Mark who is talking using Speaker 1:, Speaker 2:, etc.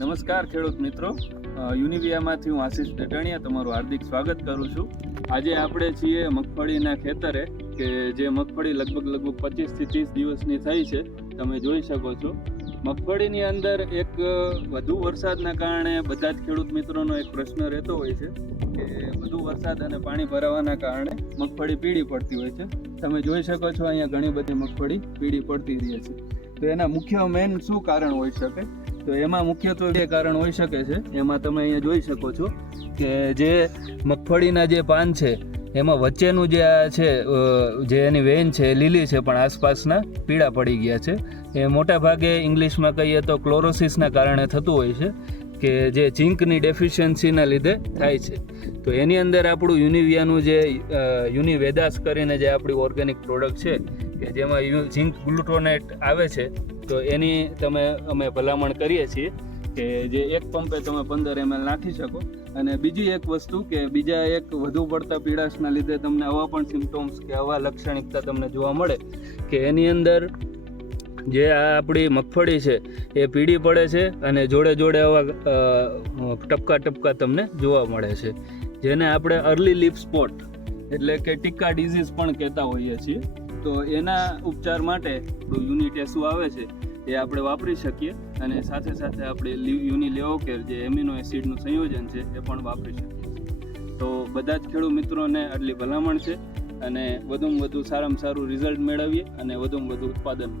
Speaker 1: નમસ્કાર ખેડૂત મિત્રો. યુનિવિયામાંથી હું આશીષ ડટાણિયા તમારું હાર્દિક સ્વાગત કરું છું. આજે આપણે છીએ મગફળીના ખેતરે કે જે મગફળી લગભગ લગભગ પચીસથી ત્રીસ દિવસની થઈ છે. તમે જોઈ શકો છો. મગફળીની અંદર એક વધુ વરસાદના કારણે બધા જ ખેડૂત મિત્રોનો એક પ્રશ્ન રહેતો હોય છે કે વધુ વરસાદ અને પાણી ભરાવાના કારણે મગફળી પીળી પડતી હોય છે. તમે જોઈ શકો છો અહીંયા ઘણી બધી મગફળી પીળી પડતી રહે છે. તો એના મુખ્ય મેન શું કારણ હોઈ શકે? તો એમાં મુખ્યત્વે બે કારણ હોઈ શકે છે. એમાં તમે અહીંયા જોઈ શકો છો કે જે મગફળીના જે પાન છે, એમાં વચ્ચેનું જે આ છે જે એની વેન છે લીલી છે, પણ આસપાસના પીળા પડી ગયા છે. એ મોટા ભાગે ઇંગ્લિશમાં કહીએ તો ક્લોરોસિસના કારણે થતું હોય છે. કે જે ઝીંકની ડેફિશિયન્સીના લીધે થાય છે. તો એની અંદર આપણું યુનિવિયાનું જે યુનિવેદાસ કરીને જે આપણી ઓર્ગેનિક પ્રોડક્ટ છે, કે જેમાં ઝીંક ગ્લુટોનેટ આવે છે, તો એની તમે, અમે ભલામણ કરીએ છીએ કે જે એક પંપે તમે પંદર એમએલ નાખી શકો. અને બીજી એક વસ્તુ કે બીજા એક વધુ પડતા પીડાશના લીધે તમને આવા પણ સિમ્ટોમ્સ કે આવા લાક્ષણિકતા તમને જોવા મળે, કે એની અંદર જે આ આપણી મગફળી છે, એ પીળી પડે છે અને જોડે જોડે આવા ટપકા ટપકા તમને જોવા મળે છે. જેને આપણે અર્લી લીફ સ્પોટ એટલે કે ટીકા ડિઝીઝ પણ કહેતા હોઈએ છીએ. તો એના ઉપચાર માટે યુનિટ એસુ આવે છે, એ આપણે વાપરી શકીએ અને સાથે સાથે આપણે યુની લેઓકેર જે એમિનો એસિડનું સંયોજન છે, એ પણ વાપરી શકીએ તો બધા જ ખેડૂત મિત્રોને આટલી ભલામણ છે અને વધુમાં વધુ સારામાં સારું રિઝલ્ટ મેળવીએ અને વધુમાં વધુ ઉત્પાદન